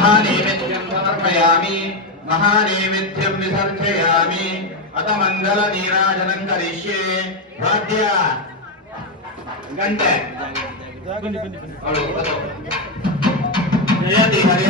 महानैवेद्यं समर्पयामि महानैवेद्यं विसर्जयामि अथ मङ्गलनीराजनं करिष्ये वाद्य गंटे जयति हरे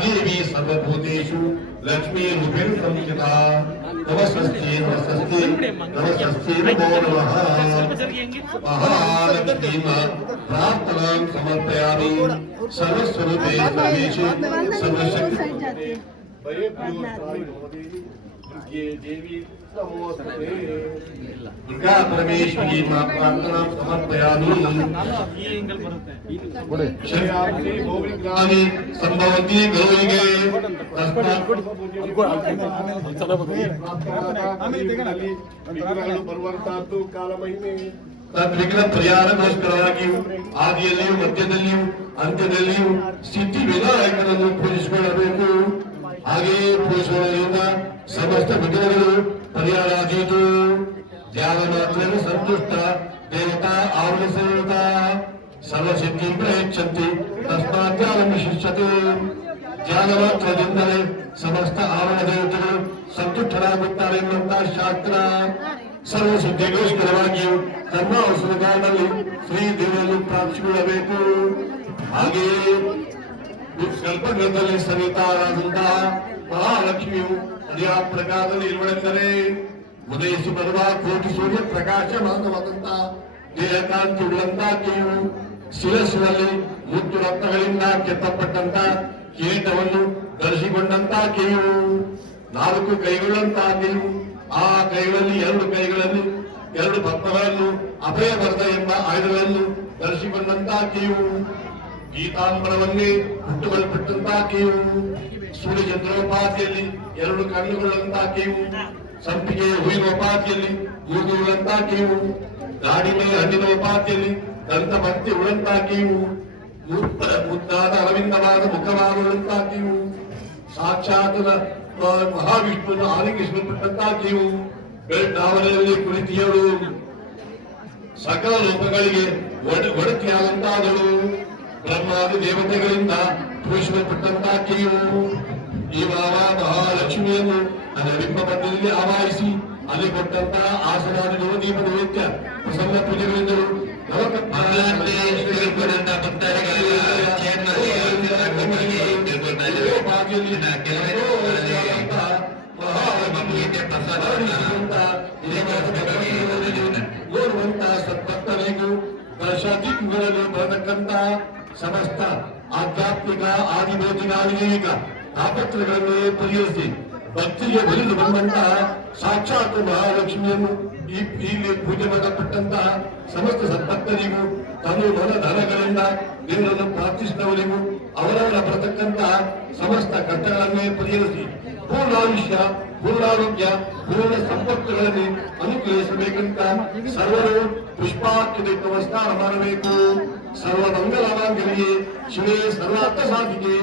देवी सर्वभूतेषु लक्ष्मी रूपेण संस्थिता नमस्ते नमस्ते नमस्ते नमो नमः महालक्ष्मी प्रार्थनां समर्पयामि सर्वस्वरूपे सर्वेषु सर्वशक्ति दुर्गा परमेश्वरी मां प्रार्थनां समर्पयामि संभवती गौरिगे ತದ್ವಿಘ್ನ ಪರಿಹಾರಗೋಸ್ಕರವಾಗಿ ಆದಿಯಲ್ಲಿಯೂ ಮಧ್ಯದಲ್ಲಿಯೂ ಅಂತ್ಯದಲ್ಲಿಯೂ ಸಿದ್ಧಿ ವಿನಾಯಕನನ್ನು ಪೂಜಿಸಿಕೊಳ್ಳಬೇಕು. ಹಾಗೆಯೇ ಪೂಜಿಸುವುದರಿಂದ ಸಮಸ್ತ ವಿಘ್ನಗಳು ಪರಿಹಾರ ಆದೀತು. ಧ್ಯಾನ ಮಾತ್ರ ಸಂತುಷ್ಟ ದೇವತಾ ಆವರಿಸಿದ ಸರ್ವಸಿದ್ಧಿ ಪ್ರಯಚ್ಛಂತಿ ತಸ್ಮಾತ್ ಧ್ಯಾನ ಶಿಷ್ಯತೆ. ಧ್ಯಾನ ಮಾತ್ರದಿಂದಲೇ ಸಮಸ್ತ ಆವರಣ ದೇವತೆಗಳು ಸಂತುಷ್ಟರಾಗುತ್ತಾರೆ ಎನ್ನುವಂತಹ ಶಾಸ್ತ್ರ. ಸರ್ವಸಿದ್ಧಿಗೋಸ್ಕರವಾಗಿಯೂ ಕರ್ಮಾವಸರ ಕಾಲದಲ್ಲಿ ಶ್ರೀ ದೇವರನ್ನು ಪ್ರಾರ್ಥಿಸಿಕೊಳ್ಳಬೇಕು. ಹಾಗೆಯೇ ಕಲ್ಪಗ್ರಹದಲ್ಲಿ ಸವಿತಾರಾದಂತಹ ಮಹಾಲಕ್ಷ್ಮಿಯು ಅದೇ ಪ್ರಕಾರದಲ್ಲಿ ಇರುವಳೆಂದರೆ ಉದಯಿಸಿ ಬರುವ ಕೋಟಿ ಸೂರ್ಯ ಪ್ರಕಾಶಮಾನವಾದಂತಹ ದೇಹಕಾಂತಿ ಉಳ್ಳಂತಾಕೆಯು ಶಿರಸ್ಸಿನಲ್ಲಿ ಮುತ್ತು ರತ್ನಗಳಿಂದ ಕೆತ್ತಪಟ್ಟಂತ ಕಿರೀಟವನ್ನು ಧರಿಸಿಕೊಂಡಂತಾಕೆಯು 4 ಕೈಗಳಂತಾಕೆಯು ಆ ಕೈಗಳಲ್ಲಿ 2 ಕೈಗಳಲ್ಲಿ 2 ಪದ್ಮಗಳನ್ನು ಅಭಯ ವರದ ಎಂಬ ಆಯುಧಗಳನ್ನು ಧರಿಸಿಕೊಂಡಂತಾಕೆಯು ಗೀತಾಂಬರವನ್ನೇ ಹುಟ್ಟುಕೊಳ್ಪಟ್ಟಂತಾಕೆಯು ಸೂರ್ಯ ಚಂದ್ರೋಪಾಧಿಯಲ್ಲಿ 2 ಕಣ್ಣುಗಳಂತಾಕೆಯು ಸಂಪಿಗೆ ಹೂವಿನ ಉಪಾಧಿಯಲ್ಲಿ ಮೂಗುಗಳಂತಾಕೆಯು ದಾಡಿಮೆ ಹಣ್ಣಿನ ಉಪಾಧಿಯಲ್ಲಿ ದಂತಭಕ್ತಿ ಉಳಂತಾಕೆಯು ಮುದ್ದಾದ ಅರವಿಂದವಾದ ಮುಖವಾಗುವಂತಾಕೆಯು ಸಾಕ್ಷಾತ್ ಮಹಾವಿಷ್ಣುವನ್ನು ಆಲಿಂಗಿಸಲ್ಪಟ್ಟಂತಾಕೆಯು ಬೆಳ್ಗಾವಲೆಯಲ್ಲಿ ಕುಳಿತಿಯಳು ಸಕಲ ಲೋಕಗಳಿಗೆ ಒಡತಿಯಾದಂತಾದಳು ಬ್ರಹ್ಮಾದಿ ದೇವತೆಗಳಿಂದ ಪೂಜಿಸಲ್ಪಟ್ಟಂತಾಕೆಯು ಈ ಮಹಾಲಕ್ಷ್ಮಿಯನ್ನು ನನ್ನ ಬಿಂಬದಲ್ಲಿ ಆವಾಹಿಸಿ ಅಲ್ಲಿ ಕೊಟ್ಟಂತಹ ಆಸನಾದಿ ನವದೀಪ ನೈವೇದ್ಯ ಪ್ರಸನ್ನ ಪೂಜೆಗಳಿಂದಲೂ ನೋಡುವಂತ ಸತ್ಪತ್ತನಿಗೂ ದಶಾಧಿಗಳಲ್ಲಿ ಬರತಕ್ಕಂತ ಸಮಸ್ತ ಆಧ್ಯಾತ್ಮಿಕ ಆದಿಭೌತಿಕ ಆದಿದೈವಿಕ ತಾಪತ್ರಗಳನ್ನೇ ಪರಿಹರಿಸಿ ಭಕ್ತಿಗೆ ಬಲಿದು ಬಂದಂತಹ ಸಾಕ್ಷಾತ್ ಮಹಾಲಕ್ಷ್ಮಿಯನ್ನು ಇಲ್ಲಿ ಪೂಜೆ ಮಾಡಲ್ಪಟ್ಟಂತಹ ಸಮಸ್ತ ಸದ್ಭಕ್ತರಿಗೂ ತನು ಮನ ಧನಗಳಿಂದ ದೇವರನ್ನು ಪ್ರಾರ್ಥಿಸಿದವರಿಗೂ ಅವರವರ ಬರತಕ್ಕಂತಹ ಸಮಸ್ತ ಕಷ್ಟಗಳನ್ನೇ ಪರಿಹರಿಸಿ ಪೂರ್ಣಾಯುಷ್ಯ ಪೂರ್ಣಾರೋಗ್ಯ ಪೂರ್ಣ ಸಂಪತ್ತುಗಳಲ್ಲಿ ಅನುಗ್ರಹಿಸಬೇಕಂತ ಸರ್ವರು ಪುಷ್ಪಾರ್ಚನೆ ನಮಸ್ಕಾರ ಮಾಡಬೇಕು. ಸರ್ವ ಮಂಗಲವಾಗಲಿಗೆ ಶಿವೇ ಸರ್ವಾರ್ಥ ಸಾಧಿಗೆ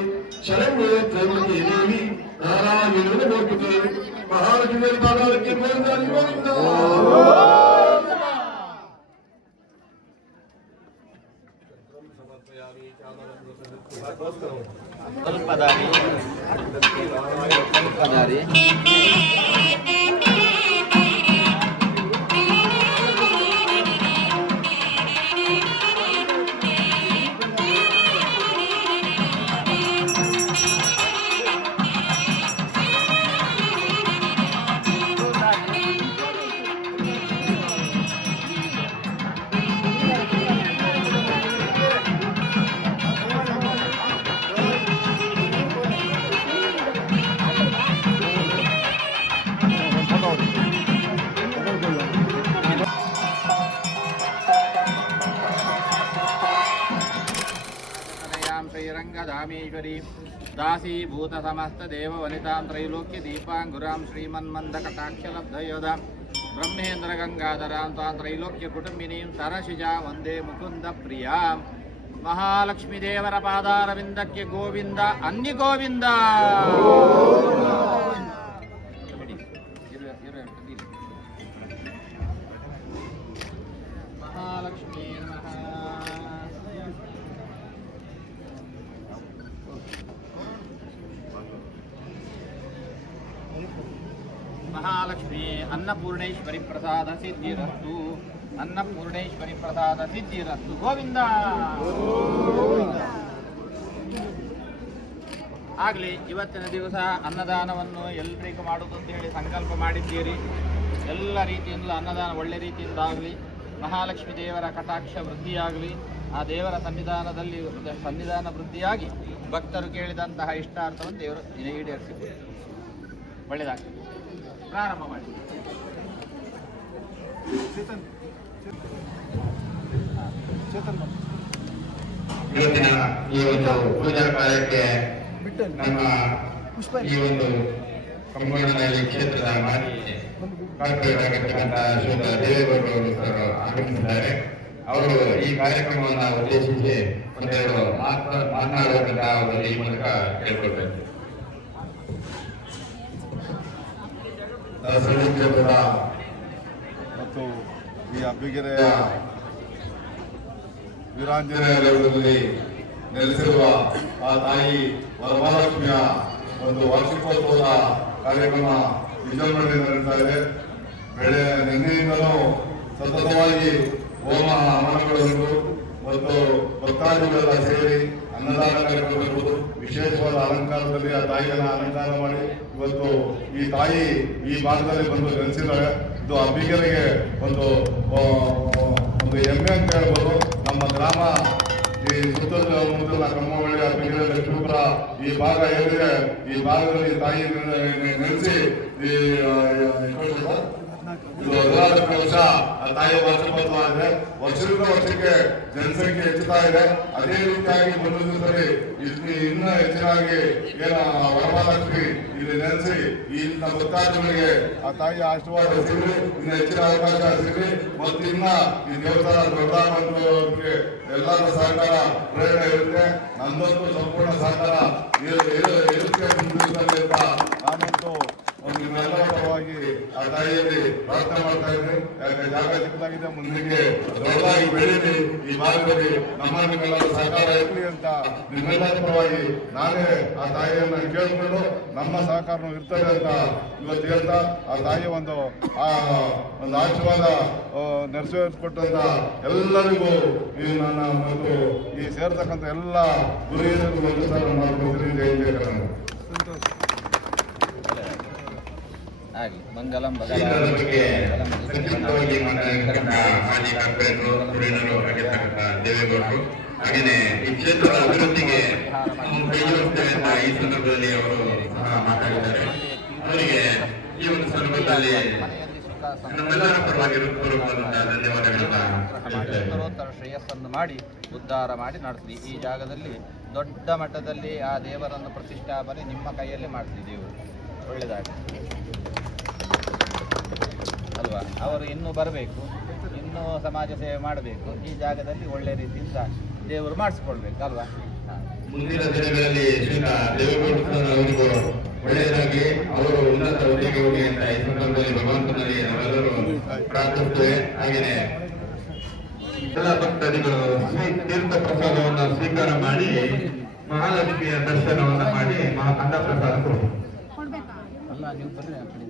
ಶರಣ್ಯೇ ತ್ರೈಲೋಕ್ಯ ದೇವಿ ನಾರಾಯಣ ನೋಡುತ್ತೆ ಮಹಾಲಕ್ಷ್ಮಿ ಬಾಲಕ್ಕೆ ಗೋವಿಂದ ಸ್ವಲ್ಪ ದಾರಿ ಶ್ರೀರಂಗಧಾಮೇಶ್ವರಿ दासीभूत समस्त देव वनितां त्रैलोक्य दीपांगुरां श्रीमन्मन्दकटाक्षलब्धयोधा ब्रह्मेन्द्र गंगाधरां तां त्रैलोक्य कुटुंबिनीं सरसिजा वंदे मुकुंद प्रिया महालक्ष्मी देवर पादारविंदक्के गोविंद अन्य गोविंद महालक्ष्मी महालक्ष्मी अन्नपूर्णेश्वरी प्रसाद सिद्धिरस्तु अन्नपूर्णेश्वरी प्रसाद सिद्धिरस्तु गोविंद ಆಗಲಿ ಇವತ್ತಿನ ದಿವಸ ಅನ್ನದಾನವನ್ನು ಎಲ್ಲರಿಗೂ ಮಾಡುವುದು ಅಂತ ಹೇಳಿ ಸಂಕಲ್ಪ ಮಾಡಿದ್ದೀರಿ. ಎಲ್ಲ ರೀತಿಯಿಂದಲೂ ಅನ್ನದಾನ ಒಳ್ಳೆ ರೀತಿಯಿಂದ ಆಗಲಿ, ಮಹಾಲಕ್ಷ್ಮಿ ದೇವರ ಕಟಾಕ್ಷ ವೃದ್ಧಿಯಾಗಲಿ, ಆ ದೇವರ ಸನ್ನಿಧಾನ ವೃದ್ಧಿಯಾಗಿ ಭಕ್ತರು ಕೇಳಿದಂತಹ ಇಷ್ಟಾರ್ಥವನ್ನು ದೇವರು ಈಡೇರಿಸಿ ಒಳ್ಳೆಯದಾಗಲಿ. ಪ್ರಾರಂಭ ಮಾಡಿ. ಇವತ್ತಿನ ಈ ಒಂದು ಪೂಜಾ ಕಾರ್ಯಕ್ಕೆ ನಮ್ಮ ಈ ಒಂದು ಕಂಬಳದಲ್ಲಿ ಕ್ಷೇತ್ರದ ಮಾಜಿ ಕಾರ್ಪೊರೇಟ್ ಶ್ರೀಯುತ ದೇವೇಗೌಡರು ಸರ್ ಆಗಮಿಸಿದ್ದಾರೆ. ಅವರು ಈ ಕಾರ್ಯಕ್ರಮವನ್ನು ಉದ್ದೇಶಿಸಿ ಒಂದೆರಡು ಮಾತನಾಡುವಂತ ಅವರು ಈ ಮೂಲಕ ಕೇಳಿಕೊಳ್ಬೇಕು. ದಾಸರಳ್ಳಿ ಕ್ಷೇತ್ರದ ಮತ್ತು ಈ ಅಬ್ಬಿಗೆರೆಯ ವೀರಾಂಜನೇಯ ದೇವರಲ್ಲಿ ನೆಲೆಸಿರುವ ಆ ತಾಯಿ ವರಮಹಾಲಕ್ಷ್ಮಿಯ ಒಂದು ವಾರ್ಷಿಕೋತ್ಸವದ ಕಾರ್ಯಕ್ರಮ ವಿಜೃಂಭಣೆಯಿಂದ ನಡೀತಾ ಇದೆ. ನಿನ್ನೆಯಿಂದಲೂ ಸತತವಾಗಿ ಹೋಮ ಹವನಗಳು ಮತ್ತು ಭಕ್ತಾದಿಗಳೆಲ್ಲ ಸೇರಿ ಅನ್ನದಾನ ಕಾರ್ಯಕ್ರಮ ಇರುವುದು, ವಿಶೇಷವಾದ ಅಲಂಕಾರದಲ್ಲಿ ಆ ತಾಯಿಯನ್ನು ಅಲಂಕಾರ ಮಾಡಿ ಇವತ್ತು ಈ ತಾಯಿ ಈ ಭಾಗದಲ್ಲಿ ಬಂದು ನೆಲೆಸಿದ್ದಾರೆ. ಇದು ಅಬ್ಬಿಗೆರೆಗೆ ಒಂದು ಹೆಮ್ಮೆ ಅಂತ ಹೇಳ್ಬೋದು. ನಮ್ಮ ಗ್ರಾಮ ಈ ಸುತ್ತಮುತ್ತಲ ಕಮ್ಮವಳ್ಳಿ, ಅಬ್ಬಿಗೆರೆ, ಲಕ್ಷ್ಮೀಪುರ ಈ ಭಾಗ ಏನಿದೆ, ಈ ಭಾಗದಲ್ಲಿ ತಾಯಿ ನೆಲೆಸಿ ಇದು 14 ವರ್ಷ ಬರ್ತಾ ಇದೆ. ಅದೇ ರೀತಿಯಾಗಿ ಮುಂದಿನ ದಿವಸದಲ್ಲಿ ಇನ್ನೂ ಹೆಚ್ಚಿನಾಗಿ ಏನ ವರಮಹಾಲಕ್ಷ್ಮಿ ಇಲ್ಲಿ ನೆಲೆಸಿ ಇಲ್ಲಿನ ಭಕ್ತಾದಿಗಳಿಗೆ ಆ ತಾಯಿಯ ಆಶೀರ್ವಾದ ಸಿಗಲಿ, ಇನ್ನು ಹೆಚ್ಚಿನ ಅವಕಾಶ ಸಿಗಲಿ ಮತ್ತು ಇನ್ನ ಈ ದೇವಸ್ಥಾನ ದೊಡ್ಡದಾಗುವಂತಕ್ಕೆ ಎಲ್ಲರ ಸಹಕಾರ ಪ್ರೇರಣೆ ಇರುತ್ತೆ. ನಂದಂತೂ ಸಂಪೂರ್ಣ ಸಹಕಾರ ಇರುತ್ತೆ ಮುಂದಿನದಲ್ಲಿ ಅಂತ ನಾನಂತೂ ನಿಮ್ಮೆಲ್ಲರ ಪರವಾಗಿ ಆ ತಾಯಿಯಲ್ಲಿ ಪ್ರಾರ್ಥನೆ ಮಾಡ್ತಾ ಇದ್ದೀನಿ. ಯಾಕೆ ಜಾಗ ಚಿಕ್ಕದಾಗಿದೆ, ಮುಂದಕ್ಕೆ ದೊಡ್ಡದಾಗಿ ಬೆಳೀಲಿ, ಈ ಭಾಗದಲ್ಲಿ ನಿಮ್ಮೆಲ್ಲರ ಸಹಕಾರ ಇರಲಿ ಅಂತ ನಿಮ್ಮೆಲ್ಲರ ಪರವಾಗಿ ನಾನೇ ಆ ತಾಯಿಯನ್ನ ಕೇಳಿಕೊಂಡು ನಮ್ಮ ಸಹಕಾರನೂ ಇರ್ತದೆ ಅಂತ ಇವತ್ತು ಹೇಳ್ತಾ ಆ ತಾಯಿಯ ಒಂದು ಆಶೀರ್ವಾದ ನೆರವೇರಿಸಿಕೊಟ್ಟಂತ ಎಲ್ಲರಿಗೂ ಈ ನನ್ನ ಮತ್ತು ಈ ಸೇರ್ತಕ್ಕಂಥ ಎಲ್ಲ ಗುರಿಯರಿಗೂ ಒಂದು ಸಲ ಮಾಡ್ಕೊಳ್ತೀನಿ. ಜೈ ಜಯ ಕರ್ನಾಟಕ. ಆಗಲಿ ಮಂಗಲಂ ಕ್ಷೇತ್ರದ ಬಗ್ಗೆ ಸಂಕ್ಷಿಪ್ತವಾಗಿ ಮಾತನಾಡಿರ್ತಕ್ಕಂಥ ಮಾಜಿ ಕಾರ್ಪೊರೇಟರು ಕುರಿಯರು ಆಗಿರ್ತಕ್ಕಂಥ ದೇವೇಗೌಡರು, ಹಾಗೆಯೇ ಈ ಕ್ಷೇತ್ರದ ಅಭಿವೃದ್ಧಿಗೆ ಕೈಜೋಡಿಸ್ತೇವೆ ಅಂತ ಈ ಸಂದರ್ಭದಲ್ಲಿ ಅವರು ಸಹ ಮಾತಾಡಿದ್ದಾರೆ. ಅವರಿಗೆ ಈ ಒಂದು ಸಂದರ್ಭದಲ್ಲಿ ನಮ್ಮೆಲ್ಲರ ಪರವಾಗಿ ಹೃತ್ಪೂರ್ವಕವಾದಂತಹ ಧನ್ಯವಾದಗಳನ್ನ ಉತ್ತರೋತ್ತರ ಶ್ರೇಯಸ್ಸನ್ನು ಮಾಡಿ ಉದ್ಧಾರ ಮಾಡಿ ನಡೆಸಲಿ. ಈ ಜಾಗದಲ್ಲಿ ದೊಡ್ಡ ಮಟ್ಟದಲ್ಲಿ ಆ ದೇವರನ್ನು ಪ್ರತಿಷ್ಠಾಪನೆ ನಿಮ್ಮ ಕೈಯಲ್ಲಿ ಮಾಡಿಸಲಿ. ದೇವರು ಒಳ್ಳೆಯದಾಗಲಿ ಅಲ್ವಾ. ಅವರು ಇನ್ನೂ ಬರಬೇಕು, ಇನ್ನೂ ಸಮಾಜ ಸೇವೆ ಮಾಡಬೇಕು. ಈ ಜಾಗದಲ್ಲಿ ಒಳ್ಳೆ ರೀತಿಯಿಂದ ದೇವರು ಮಾಡಿಸ್ಕೊಳ್ಬೇಕು ಅಲ್ವಾ. ಮುಂದಿನ ದಿನಗಳಲ್ಲಿ ಶ್ರೀಯುತ ದೇವೇಗೌಡ ಅವರಿಗೂ ಒಳ್ಳೆಯದಾಗಿ ಅವರು ಉನ್ನತ ಹುದ್ದೆಗೆ ಹೋಗಿ ಅಂತ ಈ ಸಂದರ್ಭದಲ್ಲಿ ಭಗವಂತನಲ್ಲಿ ನಾವೆಲ್ಲರೂ ಪ್ರಾರ್ಥಿಸುತ್ತೇವೆ. ಹಾಗೆಯೇ ಎಲ್ಲ ಭಕ್ತಾದಿಗಳು ತೀರ್ಥ ಪ್ರಸಾದವನ್ನು ಸ್ವೀಕಾರ ಮಾಡಿ ಮಹಾಲಕ್ಷ್ಮಿಯ ದರ್ಶನವನ್ನು ಮಾಡಿ ಅನ್ನ ಪ್ರಸಾದ ಕೊಡಬೇಕು. ಅಲ್ಲ ನೀವು ಬರ್ರಿ ಆ ಕಡೆ.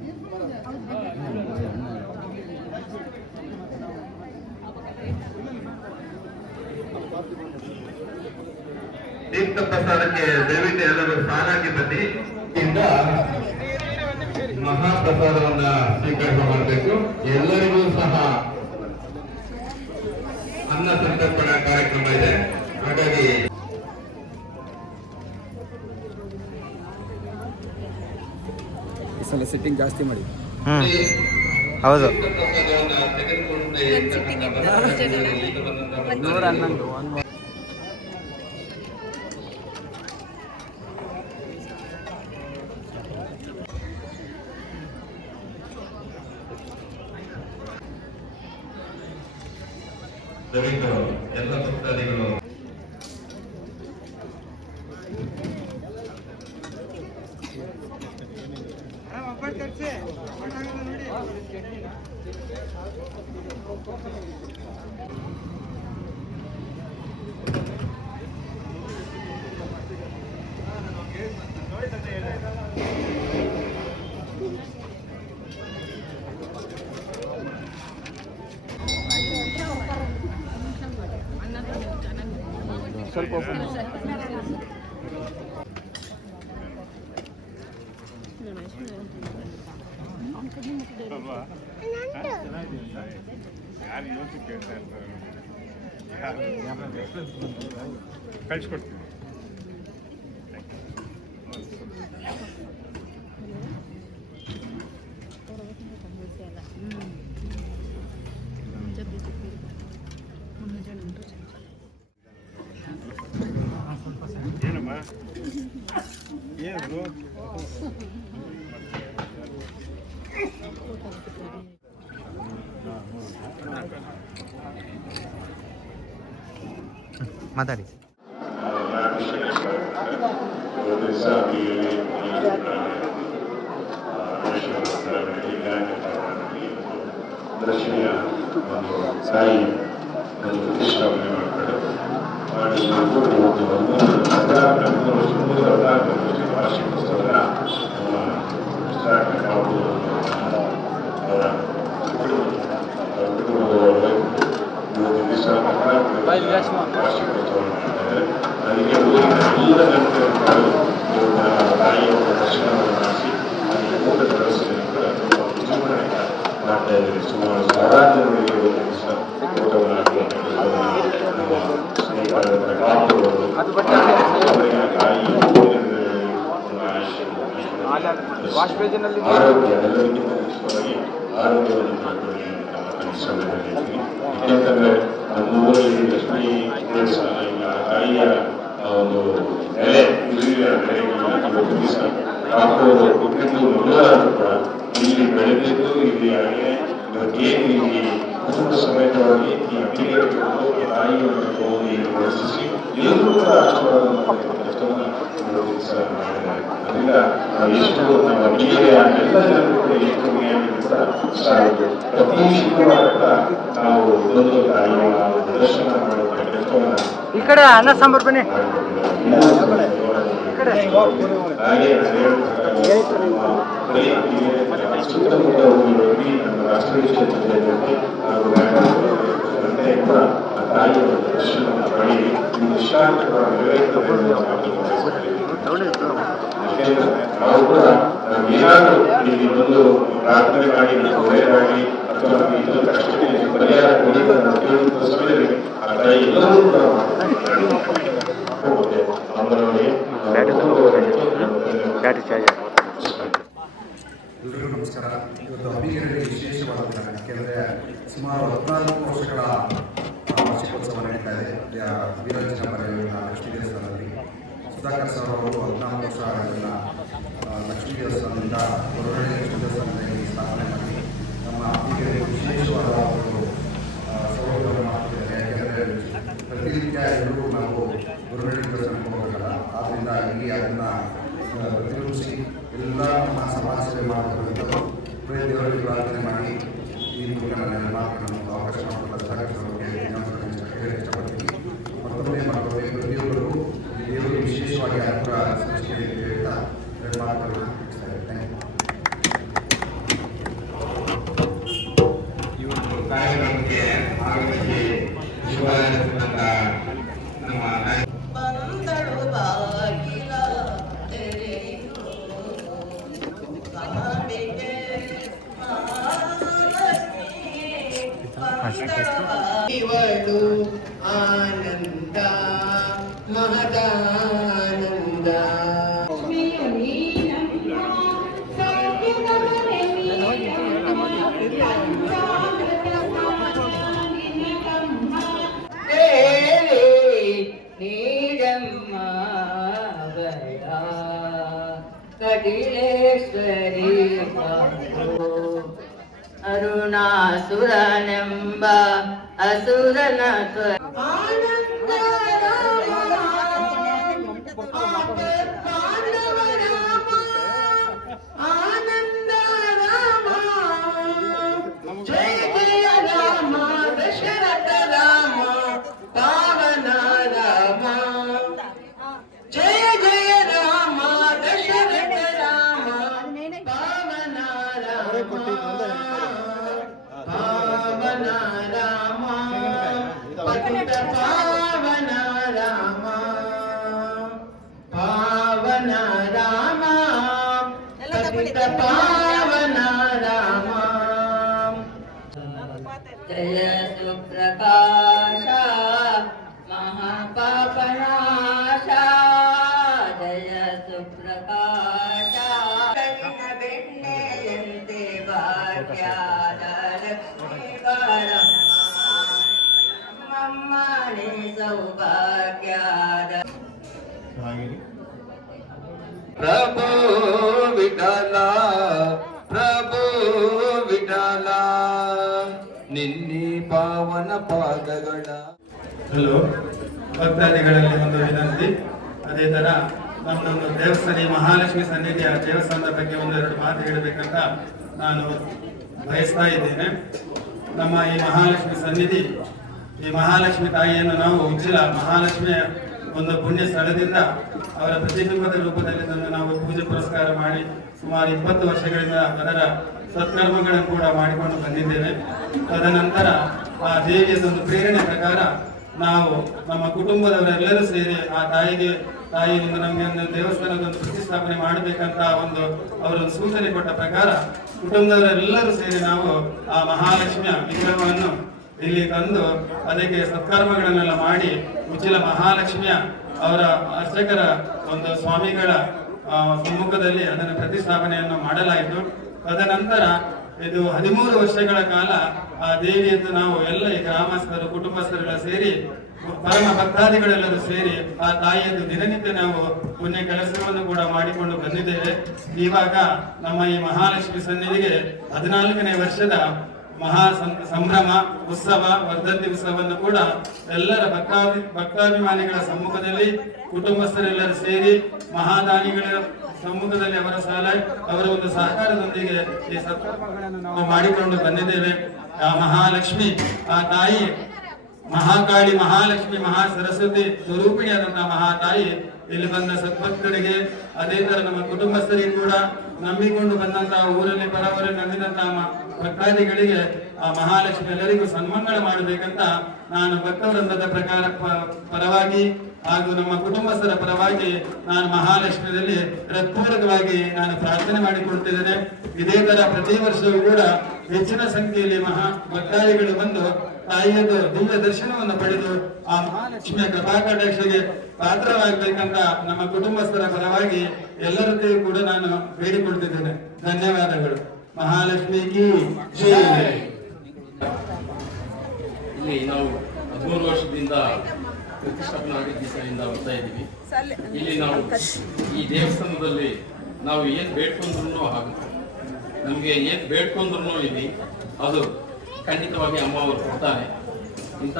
ತೀರ್ಥ ಪ್ರಸಾದಕ್ಕೆ ದಯವಿಟ್ಟು ಎಲ್ಲರೂ ಸಾಲಾಗಿ ಬನ್ನಿ. ಇಂದ ಮಹಾಪ್ರಸಾದವನ್ನ ಸ್ವೀಕಾರ ಮಾಡಬೇಕು. ಎಲ್ಲರಿಗೂ ಸಹ ಅನ್ನ ಸಂತರ್ಪಣಾ ಕಾರ್ಯಕ್ರಮ ಇದೆ. ಹಾಗಾಗಿ ಈ ಸಲ ಸೆಟ್ಟಿಂಗ್ ಜಾಸ್ತಿ ಮಾಡಿ. ಹೌದು ಪ್ರಸಾದವನ್ನ ತೆಗೆದುಕೊಂಡು ದಯವಿಟ್ಟು ಎಲ್ಲ ಭಕ್ತಾದಿಗಳು ಸ್ವಲ್ಪ ಯಾರು ಯೋಚನೆ ಕೇಳ್ತಾ ಇರ್ತಾರೆ, ಕಳಿಸ್ಕೊಡ್ತೀನಿ. ಏನಮ್ಮ ಏನು ಮಾತಾಡಿ. ದರ್ಶನೀಯ ಒಂದು ಸಾಯಿ ಒಂದು ಪ್ರತಿಷ್ಠಾಪನೆ ಮಾಡ್ತಾರೆ. ಮಾಡಿ ವಾರ್ಷಿಕೋತ್ಸವದ ಅವರ ವಾರ್ಷಿಕೋತ್ಸವ ಮಾಡ್ತಾರೆ. ಅದಕ್ಕೆ ಎಲ್ಲ ತಾಯಿಯ ದರ್ಶನವನ್ನು ಮಾಡಿಸಿ ಅದಕ್ಕೆ ಊಟದ ವ್ಯವಸ್ಥೆಯನ್ನು ಕೂಡ ತುಂಬ ವಿಜೃಂಭಣೆಯಿಂದ ಮಾಡ್ತಾ ಇದ್ದಾರೆ. ಸುಮಾರು ಸಾವಿರಾರು ಜನರಿಗೆ ಒಂದು ದಿವಸ ಊಟವನ್ನು ಹಾಕುವಂಥ ನಮ್ಮ ಸ್ನೇಹಿತರಾದಂಥ ಕಾಪುರವರು ಅವರಿಗೆ ತಾಯಿ ಆರೋಗ್ಯ ಎಲ್ಲರಿಗಿಂತ ಮುಖ್ಯವಾಗಿ ಆರೋಗ್ಯವನ್ನು ತಿಳ್ಕೊಳ್ಳಿ ಅಂತ ಸಮಯದಲ್ಲಿ ಇದ್ದೀನಿ. ಯಾಕಂತಂದ್ರೆ ನಮ್ಮ ಊರಲ್ಲಿ ಲಕ್ಷ್ಮೀ ದೇವಸ್ಥಾನ ಇಲ್ಲ, ತಾಯಿಯ ಒಂದು ನೆಲೆ ಇಲ್ಲಿಯ ನೆಲೆಗಿಲ್ಲ. ಇವತ್ತು ದಿವಸ ಕಾಕೋರು ಹುಟ್ಟಿದ್ದು ಮೊದಲಾದರೂ ಕೂಡ ಇಲ್ಲಿ ಬೆಳೆದಿದ್ದು ಇಲ್ಲಿ ಹಾಗೆ ಇವತ್ತೇನು ಇಲ್ಲಿ ಕುಟುಂಬ ಸಮೇತವಾಗಿ ಈ ಅಂಬಿಗೆಗೆ ಬಂದು ತಾಯಿಯನ್ನು ಹೋಗಿ ದರ್ಶಿಸಿ ಎಲ್ಲರೂ ಕೂಡ ಆಶೀರ್ವಾದ ಕೆಲಸವನ್ನು ದಿವಸ ಮಾಡಿದ್ದಾರೆ. ಅದರಿಂದ ನಾವು ಎಷ್ಟು ನಮ್ಮ ಅಂಬಿಗೆಯ ಎಲ್ಲ ಜನರು ಕೂಡ ಎಷ್ಟು ಕೂಡ ಸಾಲದು. ಪ್ರತಿ ಶುಕ್ರವಾರ ಕೂಡ ನಾವು ಒಂದು ತಾಯಿಯ ದರ್ಶನ ಮಾಡುವಂಥ ಕೆಲಸವನ್ನು ಈ ಕಡೆ ಅನ್ನ ಸಾಂಬಾರ್ ಬನ್ನಿ. ಹಾಗೆ ಸುತ್ತಮುತ್ತ ಹೋಗಿ ನಮ್ಮ ರಾಷ್ಟ್ರೀಯ ಕ್ಷೇತ್ರದಲ್ಲಿ ಹಾಗೂ ಕೂಡ ಆ ತಾಯಿಯ ದರ್ಶನವನ್ನು ಪಡೆಯಿ ನಿಮ್ಮ ಇಷ್ಟಾರ್ಥ ಕೂಡ ನೆರವೇರ್ತದೆ. ನಾವು ಕೂಡ ನಾವು ಏನಾದರೂ ಇಲ್ಲಿ ಬಂದು ಪ್ರಾರ್ಥನೆ ಮಾಡಿ ಒಳ್ಳೆಯದಾಗಿ ಅಥವಾ ನಮಗೆ ಇದು ಕಷ್ಟಕ್ಕೆ ಪರಿಹಾರ ಕೊಡಿ ನಾವು ಕೇಳುವ ಸಮಯದಲ್ಲಿ ಆ ತಾಯಿ ಎಲ್ಲರೂ ಕೂಡ ಹೋಗುತ್ತೆ. ಅಂಬರವರಿಗೆ ಎಲ್ಲರಿಗೂ ನಮಸ್ಕಾರ. ಇವತ್ತು ಅಂಬಿಗೆಯಲ್ಲಿ ವಿಶೇಷವಾದ ದಿನ. ಯಾಕೆಂದರೆ ಸುಮಾರು 14 ವರ್ಷಗಳ ವಾರ್ಷಿಕೋತ್ಸವ ನಡೀತಾ ಇದೆ ವೀರಾಂಜನ ಬರೆಯುವ ಲಕ್ಷ್ಮೀ ದೇವಸ್ಥಾನದಲ್ಲಿ. ಸುಧಾಕರ್ ಸರ್ ಅವರು 14 ವರ್ಷ ಇದನ್ನು ಲಕ್ಷ್ಮೀ ದೇವಸ್ಥಾನದಿಂದ ಹೊರಗಡೆ ಲಕ್ಷ್ಮೀ ದೇವಸ್ಥಾನದಲ್ಲಿ ಸ್ಥಾಪನೆ ಮಾಡಿ ನಮ್ಮ ಅಂಬಿಗೆಯಲ್ಲಿ ವಿಶೇಷವಾದ ಒಂದು ಸೌಲಭ್ಯವನ್ನು ಮಾಡ್ತಿದ್ದಾರೆ. ಯಾಕೆಂದರೆ ಪ್ರತಿನಿತ್ಯ ಎಲ್ಲರೂ ನಾವು ಹೊರಗಡೆ ದೇವಸ್ಥಾನಕ್ಕೆ ಹೋಗಲ್ಲ. ಆದ್ದರಿಂದ ಇಲ್ಲಿ ಅದನ್ನು ಪ್ರತಿರೂಪಿಸಿ ಎಲ್ಲ ನಮ್ಮ ಸಮಾಜ ಸೇವೆ ಮಾಡಬೇಕಂತ ದೇವರಲ್ಲಿ ಪ್ರಾರ್ಥನೆ ಮಾಡಿ ಈ ಮೂಲಕ ನನ್ನ ಮಾತುಗಳನ್ನು ಅವಕಾಶ ಮಾಡಿಕೊಳ್ಳಲು ಇಷ್ಟಪಡ್ತೀನಿ. ಮತ್ತೊಮ್ಮೆ ಪ್ರತಿಯೊಬ್ಬರಿಗೂ ದೇವರಿಗೆ ವಿಶೇಷವಾಗಿ ಅನುಗ್ರಹ ಸೃಷ್ಟಿ ಹೇಳ್ತಾ ಎರಡು ಮಾತುಗಳನ್ನು ಮುಗಿಸ್ತಾರೆ. ಈ ಒಂದು ಕಾರ್ಯಕ್ರಮಕ್ಕೆ ಆಗಮಿಸಿ ಶುಭಾರಂಭಿಸಿದಂತ ನಮ್ಮ ಇವಳು ಆನಂದ ಮಹದಾನಂದ ನೀಡಮ್ಮ ಕಟಿಲೇಶ್ವರಿ ಅರುಣಾಸುರನೆಂಬ ಅಸುರನ ಆನಂದ ಆನಂದ ರಾಮ ಜಯ ಜಯ ರಾಮ ದಶರಥ ರಾಮ ಪಾವನ ರಾಮ ಜಯ ಜಯ ರಾಮ ದಶರಥ ರಾಮ ಪಾವನ ರಾಮ ಪಾವನ ರಾಮ ಪತಿತ ಪಾವನ ರಾಮ ಪಾವನ ರಾಮ ಪತಿತ ಪಾವನ ರಾಮ ಜಯ ಸುಪ್ರಕಾಶ ಮಹಾಪಾಪನಾಶ ಜಯ ಸುಪ್ರಕಾಶ ಬೆಣ್ಣೆಯಂತೆ ಭಾಗ್ಯದ ಲಕ್ಷ್ಮೀ ಬಾರಮ್ಮ ನಮ್ಮಮ್ಮನೇ ಸೌಭಾಗ್ಯದ ಪ್ರಭು ವಿಠಲ ಪ್ರಭು ವಿಠಲ ನಿನ್ನಿ ಪಾವನ ಪಾದಗಳ. ಹಲೋ, ಭಕ್ತಾದಿಗಳಲ್ಲಿ ಒಂದು ವಿನಂತಿ. ಅದೇ ತರ ನಮ್ಮೊಂದು ದೇವಸ್ಥಾನ ಮಹಾಲಕ್ಷ್ಮಿ ಸನ್ನಿಧಿಯ ದೇವಸ್ಥಾನದ ಬಗ್ಗೆ ಒಂದೆರಡು ಮಾತು ಹೇಳಬೇಕಂತ ನಾನು ಬಯಸ್ತಾ ಇದ್ದೇನೆ. ನಮ್ಮ ಈ ಮಹಾಲಕ್ಷ್ಮಿ ಸನ್ನಿಧಿ, ಈ ಮಹಾಲಕ್ಷ್ಮಿ ತಾಯಿಯನ್ನು ನಾವು ಉಜ್ಜಿಲ ಮಹಾಲಕ್ಷ್ಮಿಯ ಒಂದು ಪುಣ್ಯ ಸ್ಥಳದಿಂದ ಅವರ ಪ್ರತಿಬಿಂಬದ ರೂಪದಲ್ಲಿ ತಂದು ನಾವು ಪೂಜೆ ಪುರಸ್ಕಾರ ಮಾಡಿ ಸುಮಾರು 20 ವರ್ಷಗಳಿಂದ ಅದರ ಸತ್ಕರ್ಮಗಳನ್ನು ಕೂಡ ಮಾಡಿಕೊಂಡು ಬಂದಿದ್ದೇವೆ. ತದನಂತರ ಆ ದೇವಿಯ ಒಂದು ಪ್ರೇರಣೆ ಪ್ರಕಾರ ನಾವು ನಮ್ಮ ಕುಟುಂಬದವರೆಲ್ಲರೂ ಸೇರಿ ಆ ತಾಯಿಯಿಂದ ನಮಗೆ ಒಂದು ದೇವಸ್ಥಾನದೊಂದು ಪ್ರತಿಷ್ಠಾಪನೆ ಮಾಡಬೇಕಂತ ಅವರೊಂದು ಸೂಚನೆ ಕೊಟ್ಟ ಪ್ರಕಾರ ಕುಟುಂಬದವರೆಲ್ಲರೂ ಸೇರಿ ನಾವು ಆ ಮಹಾಲಕ್ಷ್ಮಿಯ ವಿಗ್ರಹವನ್ನು ಇಲ್ಲಿ ತಂದು ಅದಕ್ಕೆ ಸತ್ಕರ್ಮಗಳನ್ನೆಲ್ಲ ಮಾಡಿ ಉಜ್ಜಿಲ ಮಹಾಲಕ್ಷ್ಮಿಯ ಅವರ ಅರ್ಚಕರ ಒಂದು ಸ್ವಾಮಿಗಳ ಸಮ್ಮುಖದಲ್ಲಿ ಅದನ್ನು ಪ್ರತಿಷ್ಠಾಪನೆಯನ್ನು ಮಾಡಲಾಯಿತು. ತದನಂತರ ಇದು 13 ವರ್ಷಗಳ ಕಾಲ ಆ ದೇವಿಯನ್ನು ನಾವು ಎಲ್ಲ ಈ ಗ್ರಾಮಸ್ಥರು ಕುಟುಂಬಸ್ಥರೆಲ್ಲ ಸೇರಿ ಪರಮ ಭಕ್ತಾದಿಗಳೆಲ್ಲರೂ ಸೇರಿ ಆ ತಾಯಿಯದ್ದು ದಿನನಿತ್ಯ ನಾವು ಪುಣ್ಯ ಕೆಲಸವನ್ನು ಕೂಡ ಮಾಡಿಕೊಂಡು ಬಂದಿದ್ದೇವೆ. ಇವಾಗ ನಮ್ಮ ಈ ಮಹಾಲಕ್ಷ್ಮಿ ಸನ್ನಿಧಿಗೆ 14ನೇ ವರ್ಷದ ಸಂಭ್ರಮ ಉತ್ಸವ ವರ್ಧಂತಿ ಉತ್ಸವವನ್ನು ಕೂಡ ಎಲ್ಲರ ಭಕ್ತಾಭಿಮಾನಿಗಳ ಸಮ್ಮುಖದಲ್ಲಿ ಕುಟುಂಬಸ್ಥರೆಲ್ಲರೂ ಸೇರಿ ಮಹಾದಾನಿಗಳ ಸಮ್ಮುಖದಲ್ಲಿ ಅವರ ಒಂದು ಸಹಕಾರದೊಂದಿಗೆ ಈ ಸತ್ಕರ್ಮಗಳನ್ನು ನಾವು ಮಾಡಿಕೊಂಡು ಬಂದಿದ್ದೇವೆ. ಆ ಮಹಾಲಕ್ಷ್ಮಿ, ಆ ತಾಯಿ ಮಹಾಕಾಳಿ, ಮಹಾಲಕ್ಷ್ಮಿ, ಮಹಾ ಸರಸ್ವತಿ ಸ್ವರೂಪಿಣಿಯಾದಂತಹ ಮಹಾತಾಯಿ ಇಲ್ಲಿ ಬಂದ ಸದ್ಭಕ್ತರಿಗೆ, ಅದೇ ತರ ನಮ್ಮ ಕುಟುಂಬಸ್ಥರಿಗೆ ಕೂಡ ನಂಬಿಕೊಂಡು ಬಂದಂತಹ ಊರಲ್ಲಿ ಪರವರ ನಂಬಿದಂತಹ ಭಕ್ತಾದಿಗಳಿಗೆ ಆ ಮಹಾಲಕ್ಷ್ಮಿ ಎಲ್ಲರಿಗೂ ಸನ್ಮಂಗಳ ಮಾಡಬೇಕಂತ ನಾನು ಭಕ್ತವೃಂದದ ಪರವಾಗಿ ಹಾಗೂ ನಮ್ಮ ಕುಟುಂಬಸ್ಥರ ಪರವಾಗಿ ನಾನು ಮಹಾಲಕ್ಷ್ಮಿಯಲ್ಲಿ ಹೃತ್ಪೂರ್ವಕವಾಗಿ ನಾನು ಪ್ರಾರ್ಥನೆ ಮಾಡಿಕೊಳ್ತಿದ್ದೇನೆ. ಇದೇ ತರ ಪ್ರತಿ ವರ್ಷವೂ ಕೂಡ ಹೆಚ್ಚಿನ ಸಂಖ್ಯೆಯಲ್ಲಿ ಭಕ್ತಾದಿಗಳು ಬಂದು ತಾಯಿಯದ್ದು ದಿವ್ಯ ದರ್ಶನವನ್ನು ಪಡೆದು ಆ ಮಹಾಲಕ್ಷ್ಮಿಯ ಕೃಪಾಕಟಾಕ್ಷಗೆ ಪಾತ್ರವಾಗಬೇಕಂತ ನಮ್ಮ ಕುಟುಂಬಸ್ಥರ ಪರವಾಗಿ ಎಲ್ಲರದ್ದು ಕೂಡ ನಾನು ಬೇಡಿಕೊಳ್ತಿದ್ದೇನೆ. ಧನ್ಯವಾದಗಳು. ಮಹಾಲಕ್ಷ್ಮಿಗೆ ಜೈ. ಇಲ್ಲಿ ನಾವು 13 ವರ್ಷದಿಂದ ಪ್ರತಿಷ್ಠಾಪನೆ ಆಗಿದ್ದ ದಿವಸದಿಂದ ಬರ್ತಾ ಇದ್ದೀವಿ. ಇಲ್ಲಿ ನಾವು ಈ ದೇವಸ್ಥಾನದಲ್ಲಿ ನಾವು ಏನು ಬೇಡ್ಕೊಂಡ್ರೂ ಆಗುತ್ತೆ. ನಮಗೆ ಏನು ಬೇಡ್ಕೊಂಡ್ರು ಇಲ್ಲಿ ಅದು ಖಂಡಿತವಾಗಿ ಅಮ್ಮ ಅವರು ಕೊಡ್ತಾರೆ. ಇಂಥ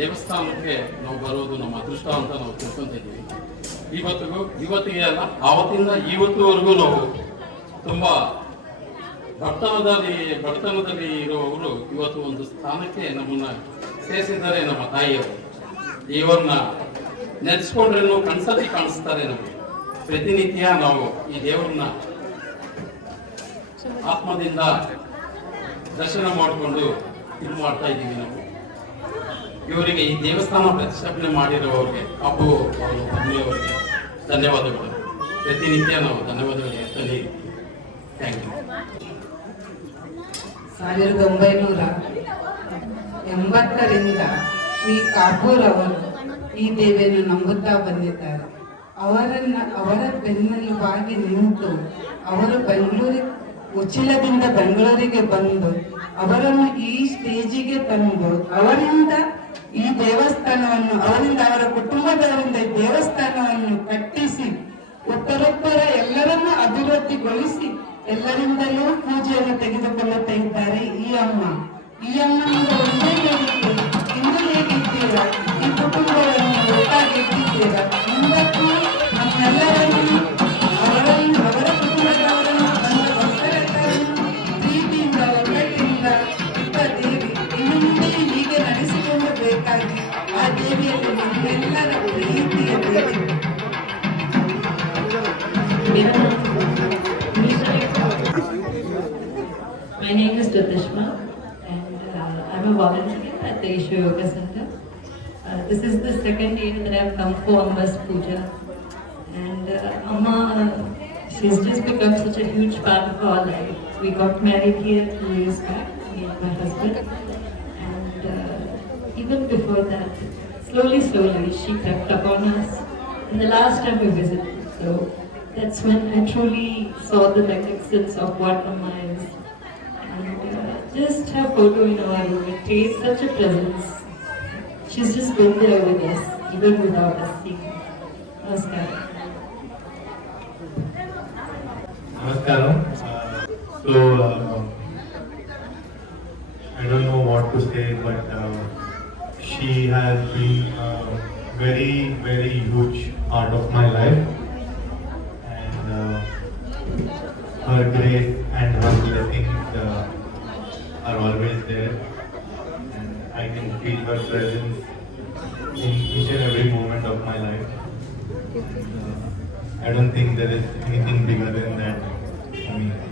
ದೇವಸ್ಥಾನಕ್ಕೆ ನಾವು ಬರೋದು ನಮ್ಮ ಅದೃಷ್ಟ ಅಂತ ನಾವು ತಿಳ್ಕೊಂತ ಇದ್ದೀವಿ. ಇವತ್ತಿಗೆ ಅಲ್ಲ, ಆವತ್ತಿಂದ ಇವತ್ತುವರೆಗೂ ನಾವು ತುಂಬ ಬಡತನದಲ್ಲಿ ಇರುವವರು ಇವತ್ತು ಒಂದು ಸ್ಥಾನಕ್ಕೆ ನಮ್ಮನ್ನ ಸೇರಿಸಿದ್ದಾರೆ ನಮ್ಮ ತಾಯಿಯವರು. ಇವ್ರನ್ನ ನೆನೆಸ್ಕೊಂಡ್ರೇನು ಕನ್ಸಲ್ಲಿ ಕಾಣಿಸ್ತಾರೆ. ನಮಗೆ ಪ್ರತಿನಿತ್ಯ ನಾವು ಈ ದೇವರನ್ನ ಆತ್ಮದಿಂದ ದರ್ಶನ ಮಾಡಿಕೊಂಡು ಇದು ಮಾಡ್ತಾ ಇದ್ದೀವಿ. ನಾವು ಇವರಿಗೆ ಈ ದೇವಸ್ಥಾನ ಪ್ರತಿಷ್ಠಾಪನೆ ಮಾಡಿರೋರಿಗೆ ಅಪ್ಪು ಅವರು ಪತ್ನಿಯವರಿಗೆ ಧನ್ಯವಾದಗಳು. ಪ್ರತಿನಿತ್ಯ ನಾವು ಧನ್ಯವಾದಗಳು ಹೇಳ್ತಾನೆ ಇದ್ದೀವಿ. Thank you. 1980ರಿಂದ ಶ್ರೀ ಕಾಪೂರ್ ಅವರು ಈ ದೇವಿಯನ್ನು ನಂಬುತ್ತಾ ಬಂದಿದ್ದಾರೆ. ಅವರ ಬೆನ್ನೆಲುಬಾಗಿ ನಿಂತು ಅವರು ಉಚ್ಚಿಲದಿಂದ ಬೆಂಗಳೂರಿಗೆ ಬಂದು ಅವರನ್ನು ಈ ಸ್ಟೇಜಿಗೆ ತಂದು ಅವರಿಂದ ಈ ದೇವಸ್ಥಾನವನ್ನು ಅವರ ಕುಟುಂಬದವರಿಂದ ಈ ದೇವಸ್ಥಾನವನ್ನು ಕಟ್ಟಿಸಿ ಉತ್ತರೋತ್ತರ ಎಲ್ಲರನ್ನೂ ಅಭಿವೃದ್ಧಿಗೊಳಿಸಿ ಎಲ್ಲರಿಂದಲೂ ಪೂಜೆಯನ್ನು ತೆಗೆದುಕೊಳ್ಳುತ್ತಾ ಇದ್ದಾರೆ ಈ ಅಮ್ಮ. ಈ ಅಮ್ಮನಿಂದ ಒಂದೇ ಹೇಳಿಕೆ, ಇನ್ನು ಹೇಗಿದ್ದೀರಾ, ಈ ಕುಟುಂಬವನ್ನು ಒಟ್ಟಾಗಿಟ್ಟಿದ್ದೀರಾ, ಮುಂದಕ್ಕೂ ನಮ್ಮೆಲ್ಲರನ್ನು ಅವರ ಕುಟುಂಬದವರನ್ನು ನನ್ನ ಭಕ್ತರೆಲ್ಲರನ್ನು ಪ್ರೀತಿಯಿಂದ ಒಗ್ಗಟ್ಟಿನಿಂದ ಇದ್ದ ದೇವಿ ಇನ್ನು ಮುಂದೆ ಹೀಗೆ ನಡೆಸಿಕೊಂಡು ಬೇಕಾಗಿ ಆ ದೇವಿಯಲ್ಲಿ ನಮ್ಮೆಲ್ಲರ ಪ್ರೀತಿಯ ದೇವಿ. My name is Jyotishma and I'm a volunteer at the Isha Yoga Center. This is the second year that I've come for Amma's Puja, and Amma, she's just become such a huge part of our life. We got married here 2 years back, me and my husband, and even before that, slowly she crept upon us. And the last time we visited, so that's when I truly saw the magnificence of what Amma is. Just her photo in our room, it creates such a presence. She's just been there with us, even without us seeing. Namaskaram. Namaskaram. I don't know what to say, but she has been a very, very huge part of my life. And her grace and her blessings are always there, and I can feel her presence in each and every moment of my life. I don't think there is anything bigger than that for me.